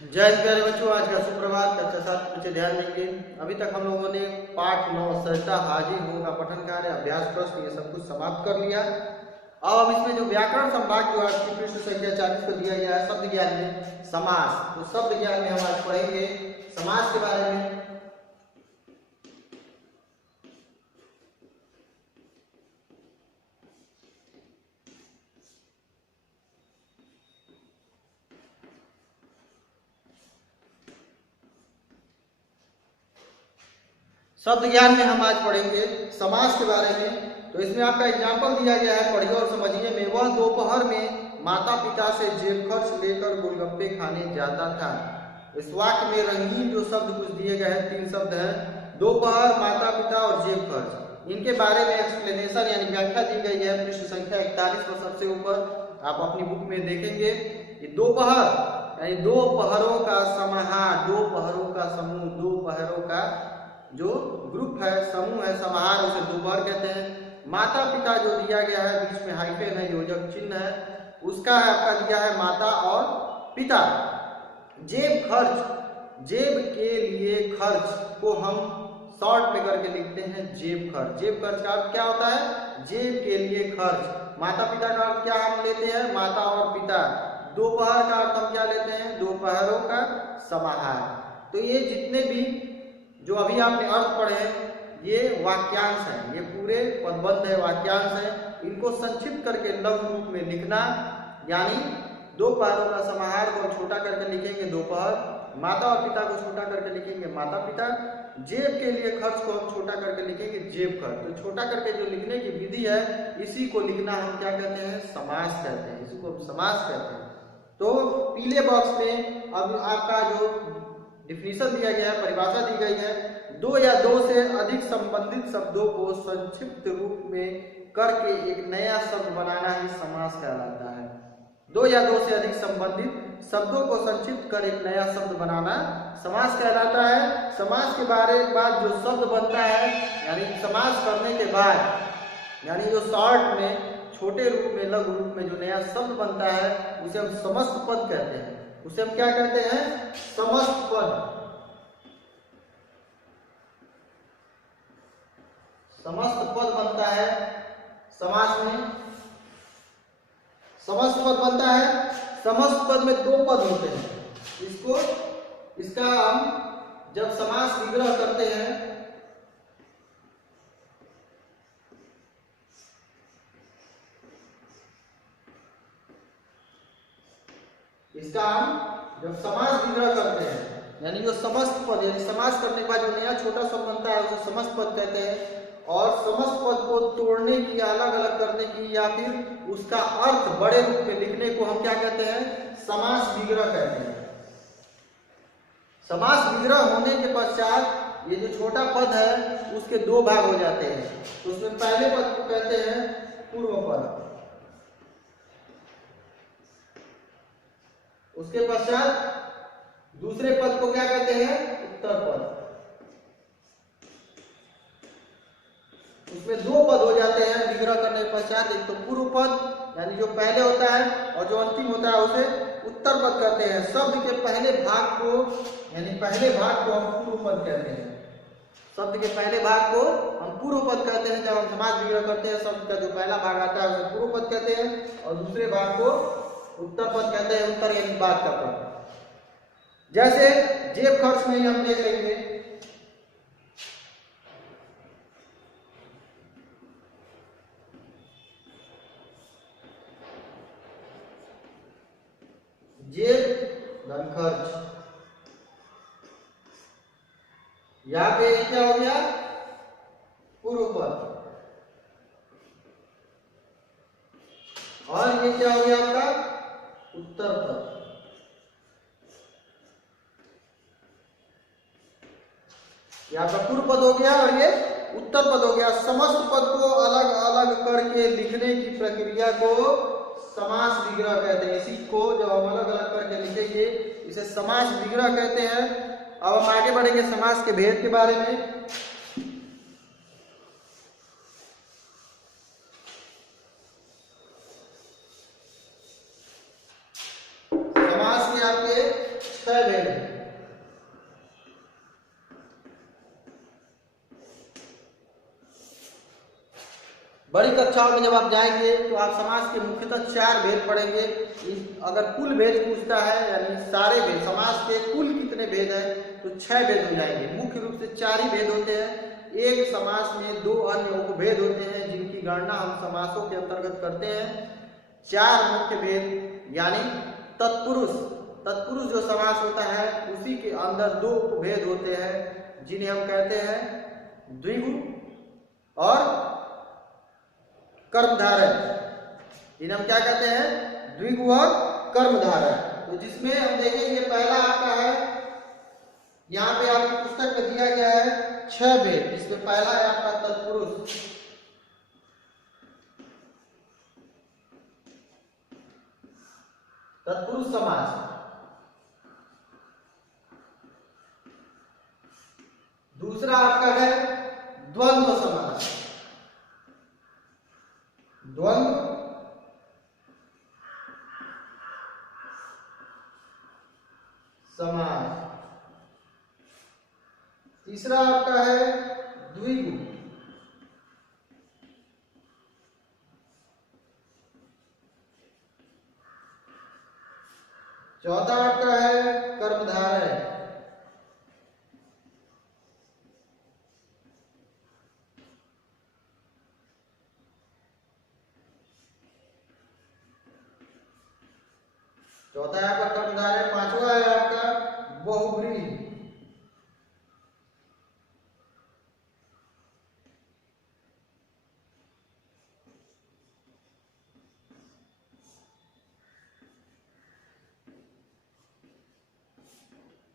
जय हिंद प्यारे बच्चों, आज का सुप्रभात। कक्षा 7 बच्चे ध्यान देंगे। अभी तक हम लोगों ने पाठ 9 सहजता हाजिर होने का पठन कार्य, अभ्यास प्रश्न ये सब कुछ समाप्त कर लिया। अब हम इसमें जो व्याकरण संभाग जो आपकी पृष्ठ संख्या 40 को दिया गया है, शब्द ज्ञान में समास, तो शब्द ज्ञान में हम आज पढ़ेंगे समास के बारे में। शब्द ज्ञान में हम आज पढ़ेंगे समास के बारे में। तो इसमें आपका एग्जाम्पल दिया गया है, पढ़िए और समझिए। में वह दोपहर में माता पिता से जेब खर्च लेकर गोलगप्पे खाने जाता था। इस वाक्य में रंगीन जो शब्द कुछ दिए गए हैं, 3 शब्द हैं, दोपहर, माता पिता और जेब खर्च। इनके बारे में एक्सप्लेनेशन यानी व्याख्या दी गई है पृष्ठ संख्या 41 पर सबसे ऊपर। आप अपनी बुक में देखेंगे। ये दोपहर यानी दो पहरों का समाहार, दो पहरों का समूह, दो पहरों का जो ग्रुप है, समूह है, समाहार, उसे दोपहर कहते हैं। माता पिता जो दिया गया है, बीच में हाइफन है, योजक चिन्ह है, उसका है आपका दिया है माता और पिता। जेब खर्च, जेब के लिए खर्च को हम शॉर्ट में करके लिखते हैं जेब खर्च। जेब खर्च का अर्थ क्या होता है? जेब के लिए खर्च। माता पिता का अर्थ क्या हम लेते हैं? माता और पिता। दोपहर का अर्थ हम क्या लेते हैं? दोपहरों का समाहार। तो ये जितने भी जो अभी आपने अर्थ पढ़े हैं, ये वाक्यांश है, ये पूरे पदबंध है, वाक्यांश है। इनको संक्षिप्त करके लघु रूप में लिखना, यानी दो पहरों का समाहार को हम छोटा करके लिखेंगे दोपहर, माता और पिता को छोटा करके लिखेंगे माता पिता, जेब के लिए खर्च को हम छोटा करके लिखेंगे जेब खर्च। तो छोटा करके जो लिखने की विधि है, इसी को लिखना हम क्या कहते हैं? समास कहते हैं। इसी को हम समास कहते हैं। तो पीले बॉक्स में अब आपका जो डिफिनीशन दिया गया है, परिभाषा दी गई है, दो या दो से अधिक संबंधित शब्दों को संक्षिप्त रूप में करके एक नया शब्द बनाना ही समास कहलाता है। दो या दो से अधिक संबंधित शब्दों को संक्षिप्त कर एक नया शब्द बनाना समास कहलाता है। समास के बाद जो शब्द बनता है, यानी समास करने के बाद, यानी जो शॉर्ट में, छोटे रूप में, लघु रूप में जो नया शब्द बनता है, उसे हम समस्त पद कहते हैं। उसे हम क्या कहते हैं? समस्त पद। समस्त पद बनता है समास में। समस्त पद बनता है। समस्त पद में 2 पद होते हैं। इसका हम जब समास विग्रह करते हैं, इसका हम जब समास विग्रह करते हैं, यानी जो समस्त पद, यानी समास करने के बाद जो नया छोटा शब्द बनता है, उसे समस्त पद कहते हैं। और समस्त पद को तोड़ने की, अलग अलग करने की, या फिर उसका अर्थ बड़े रूप में लिखने को हम क्या कहते हैं? समास विग्रह कहते हैं। समास विग्रह होने के पश्चात ये जो छोटा पद है, उसके 2 भाग हो जाते हैं। तो उसमें पहले पद को कहते हैं पूर्व पद, उसके पश्चात दूसरे पद को क्या कहते हैं? उत्तर पद। उसमें 2 पद हो जाते हैं विग्रह करने के पश्चात। एक तो पूर्व पद, यानी जो पहले होता है, और जो अंतिम होता है उसे उत्तर पद कहते हैं। शब्द के पहले भाग को, यानी पहले भाग को हम पूर्व पद कहते हैं। शब्द के पहले भाग को हम पूर्व पद कहते हैं। जब हम समास विग्रह करते हैं, शब्द का जो पहला भाग आता है उसे पूर्व पद कहते हैं, और दूसरे भाग को उत्तर पद कहते हैं। उत्तर यानी बाद का पद। जैसे जेब खर्च में हम देख लेंगे, जेब धन खर्च। यहां पे क्या हो गया? पूर्व पद। और ये क्या हो गया आपका? उत्तर पद। ये आपका पूर्व पद हो गया और ये उत्तर पद हो गया। समस्त पद को अलग अलग करके लिखने की प्रक्रिया को समास विग्रह कहते हैं। इसी को जब हम अलग अलग करके लिखेंगे, इसे समास विग्रह कहते हैं। अब हम आगे बढ़ेंगे समास के भेद के बारे में। समास के आपके 6 भेद बड़ी कक्षाओं में जब आप जाएंगे तो आप समास के मुख्यतः 4 भेद पढ़ेंगे। अगर कुल भेद पूछता है यानी सारे भेद समास के कुल कितने भेद है तो 6 भेद हो जाएंगे। मुख्य रूप से 4 ही भेद होते हैं। एक समास में 2 अन्य उपभेद होते हैं जिनकी गणना हम समासों के अंतर्गत करते हैं। 4 मुख्य भेद यानी तत्पुरुष जो समास होता है उसी के अंदर 2 उपभेद होते हैं जिन्हें हम कहते हैं द्विगु और कर्मधारय। इन्हें हम क्या कहते हैं? द्विगु और कर्मधारय। तो जिसमें हम देखेंगे पहला आता है, यहाँ पे आपकी पुस्तक में दिया गया है 6 भेद, जिसमें पहला है आपका तत्पुरुष। तत्पुरुष समास। दूसरा आपका है द्वंद्व समास। द्वंद्व समास। तीसरा आपका है द्विगु। चौथा आपका है कर्मधारय। चौथा है आपका कर्मधारय। पांचवा है आपका बहुव्रीहि।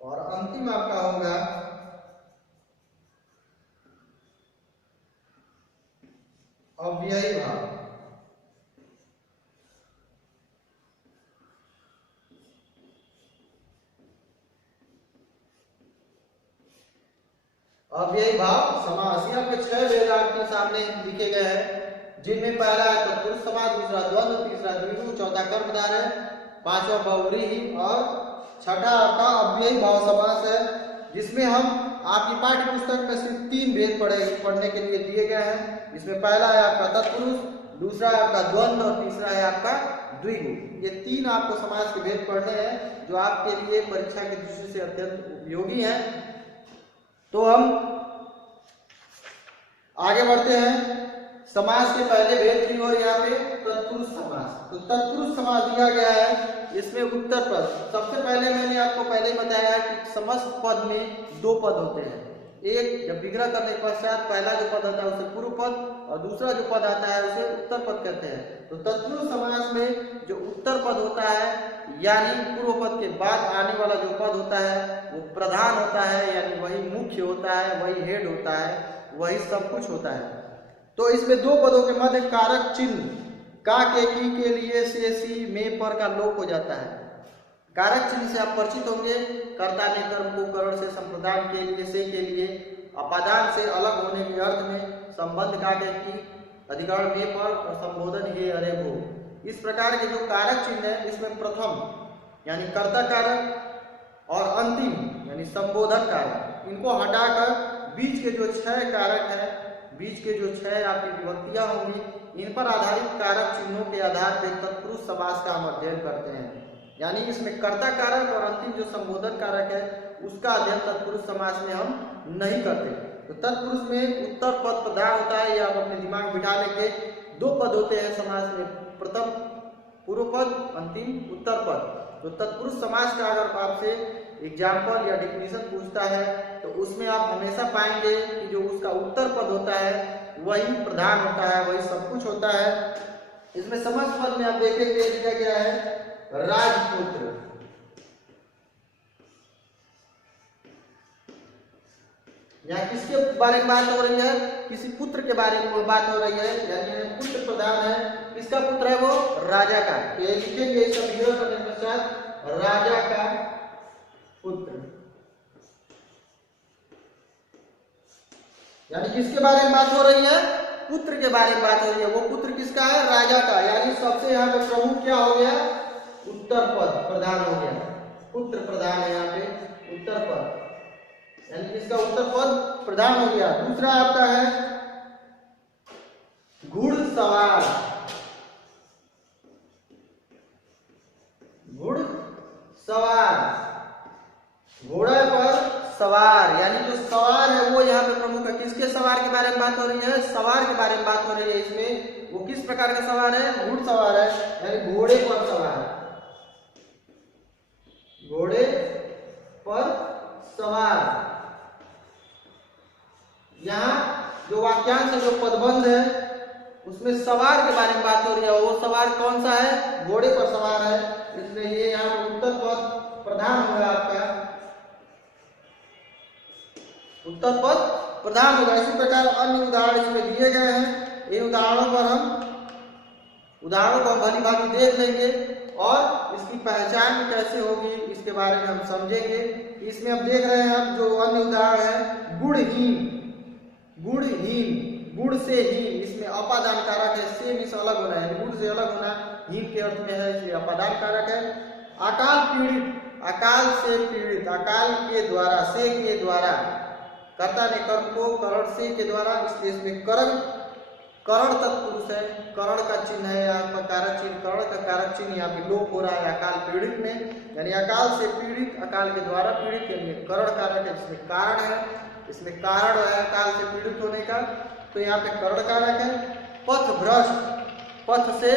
और अंतिम आपका होगा अव्ययी भाव। अव्ययी भाव समास। यहाँ पे 6 भेद आपके सामने लिखे गए हैं, जिनमें पहला है तत्पुरुष समास, दूसरा द्वंद्व, तीसरा द्विगु, चौथा कर्मधारय, पांचवा बहुव्रीहि और छठा आपका अव्ययी भाव समास है, जिसमें हम आपकी पाठ्य पुस्तक में सिर्फ 3 भेद पढ़ने के लिए दिए गए हैं। इसमें पहला है आपका तत्पुरुष, दूसरा है आपका द्वंद्व और तीसरा है आपका द्विगु। ये 3 आपको समास के भेद पढ़ने हैं जो आपके लिए परीक्षा की दृष्टि से अत्यंत उपयोगी हैं। तो हम आगे बढ़ते हैं समास के पहले भेद की ओर। यहाँ पे तत्पुरुष समास। तो तत्पुरुष समास दिया गया है, इसमें उत्तर पद। सबसे पहले मैंने आपको पहले ही बताया कि समस्त पद में 2 पद होते हैं। एक जब विग्रह करने के पश्चात पहला जो पद आता है उसे पूर्व पद और दूसरा जो पद आता है उसे उत्तर पद कहते हैं। तो तत्पुरुष समास में जो उत्तर पद होता है यानी पूर्व पद के बाद आने वाला जो पद होता है वो प्रधान होता है, यानी वही मुख्य होता है, वही हेड होता है, वही सब कुछ होता है। तो इसमें 2 पदों के मध्य कारक चिन्ह का, के, की, के, लिए, से, सी, में, पर का लोप हो जाता है। कारक चिन्ह से आप परिचित होंगे। कर्ता ने कर्म को करण से संप्रदान के लिए, से के लिए, अपादान से अलग होने के अर्थ में, संबंध का, के, की, अधिकरण में, पर और संबोधन ये, अरे, वो। इस प्रकार के जो कारक चिन्ह है इसमें प्रथम यानी कर्ता कारक और अंतिम यानी संबोधन कारक, इनको हटाकर बीच के जो 6 कारक है, बीच के जो 6 आपकी विभक्तियां होंगी, इन पर आधारित कारक चिन्हों के आधार पर तत्पुरुष समास का हम अध्ययन करते हैं। यानी इसमें कर्ता कारक और अंतिम जो संबोधन कारक है उसका अध्ययन तत्पुरुष समास में हम नहीं करते। तो तत्पुरुष में उत्तर पद प्रधान होता है, या आप अपने दिमाग में बिठा लेंगे 2 पद होते हैं समास में, प्रथम पूर्व पद, अंतिम उत्तर पद। तो तत्पुरुष समास का अगर आपसे एग्जाम्पल या डिफिनीशन पूछता है तो उसमें आप हमेशा पाएंगे कि जो उसका उत्तर पद होता है वही प्रधान होता है, वही सब कुछ होता है। इसमें समस्त पद में आप देखेंगे लिखा गया है राजपुत्र। यहाँ किसके बारे में बात हो रही है? किसी पुत्र के बारे में बात हो रही है, यानी पुत्र प्रधान है। किसका पुत्र है? वो राजा का। ये लिखेंगे इसका विग्रह करने के पश्चात राजा का पुत्र, यानी किसके बारे में बात हो रही है? पुत्र के बारे में बात हो रही है। वो पुत्र किसका है? राजा का। यानी सबसे यहाँ पे प्रमुख क्या हो गया? उत्तर पद प्रधान हो गया। पुत्र प्रधान है यहाँ पे उत्तर पद, यानी इसका उत्तर पद प्रधान हो गया। दूसरा आपका है गुण घुड़सवार, घुड़सवार, घोड़े पर सवार, यानी जो सवार है वो यहाँ पे प्रमुख है। किसके सवार के बारे में बात हो रही है? सवार के बारे में बात हो रही है। इसमें वो किस प्रकार का सवार है? घुड़सवार है, यानी घोड़े पर सवार, घोड़े पर सवार। यहाँ जो वाक्यांश है, जो पदबंध है, उसमें सवार के बारे में बात हो रही है। वो सवार कौन सा है? घोड़े पर सवार है, इसलिए ये यहाँ पर उत्तर पद प्रधान होगा आपका, उत्तर पद प्रधान होगा। इसी प्रकार अन्य उदाहरण इसमें दिए गए हैं। इन उदाहरणों को हम भली भांति देख लेंगे और इसकी पहचान कैसे होगी इसके बारे में हम समझेंगे। इसमें अब देख रहे हैं हम जो अन्य उदाहरण है, गुणहीन, गुणहीन, गुण से हीन, इसमें अपादान कारक है, से में से अलग होना है, गुण से अलग होना, हीन के अर्थ में है, इसलिए अपादान कारक है। अकाल पीड़ित, अकाल से पीड़ित, अकाल के द्वारा, से के द्वारा, कर्ता ने कर्म को करण से के द्वारा, इसलिए इसमें करण, करण तत्पुरुष है, करण का चिन्ह है यहाँ पर, कारक चिन्ह, करण का कारक चिन्ह यहाँ पे लोप हो रहा है अकाल पीड़ित में, यानी अकाल से पीड़ित, अकाल के द्वारा पीड़ित, यानी करण कारक है, जिसमें कारण है, इसमें कारण है अकाल से पीड़ित होने का, तो यहाँ पे करण कारक है। पथ भ्रष्ट, पथ से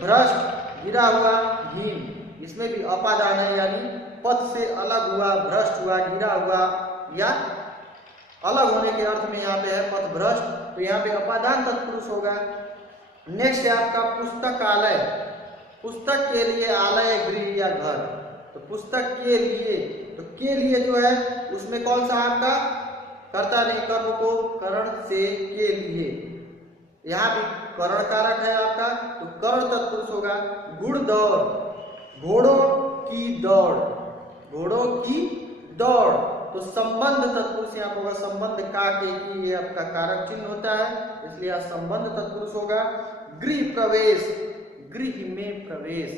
भ्रष्ट, गिरा हुआ, हीन, इसमें भी अपादान है, यानी पथ से अलग हुआ, भ्रष्ट हुआ, गिरा हुआ या अलग होने के अर्थ में यहाँ पे है पथ भ्रष्ट, तो यहाँ पे अपादान तत्पुरुष होगा। नेक्स्ट है आपका पुस्तकालय, पुस्तक के लिए आलय, गृह या घर, तो पुस्तक के लिए, तो के लिए जो है उसमें कौन सा आपका? कर्ता ने कर्म को करण से के लिए, यहाँ भी करण कारक है आपका, तो करण तत्पुरुष होगा। गुड़ दौड़, घोड़ों की दौड़, घोड़ों की दौड़, तो संबंध तत्पुरुष यहाँ होगा, संबंध का के की, ये आपका कारक चिन्ह होता है, इसलिए यहाँ संबंध तत्पुरुष होगा। गृह प्रवेश, गृह में प्रवेश,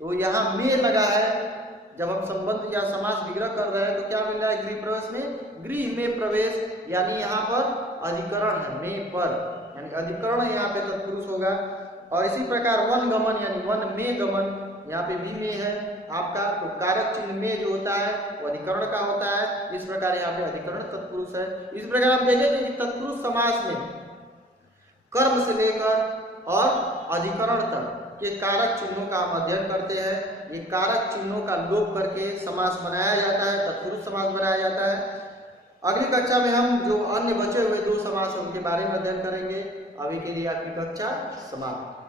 तो यहाँ में लगा है, जब हम संबंध या समास विग्रह कर रहे हैं तो क्या मिल रहा है गृह प्रवेश में? गृह में प्रवेश, यानी यहाँ पर अधिकरण है, में पर, यानी अधिकरण यहाँ पे तत्पुरुष होगा। और इसी प्रकार वन गमन, यानी वन में गमन, यहाँ पे भी में है आपका, तो कारक चिन्ह में जो होता है वो अधिकरण का होता है, इस प्रकार यहाँ पे अधिकरण तत्पुरुष है। इस प्रकार हम देखेंगे कि तत्पुरुष समास में कर्म से लेकर और अधिकरण तक के कारक चिन्हों का हम अध्ययन करते हैं। ये कारक चिन्हों का लोप करके समास बनाया जाता है, तत्पुरुष समास बनाया जाता है। अगली कक्षा में हम जो अन्य बचे हुए दो समास हैं उनके बारे में अध्ययन करेंगे। अभी के लिए आपकी कक्षा समाप्त।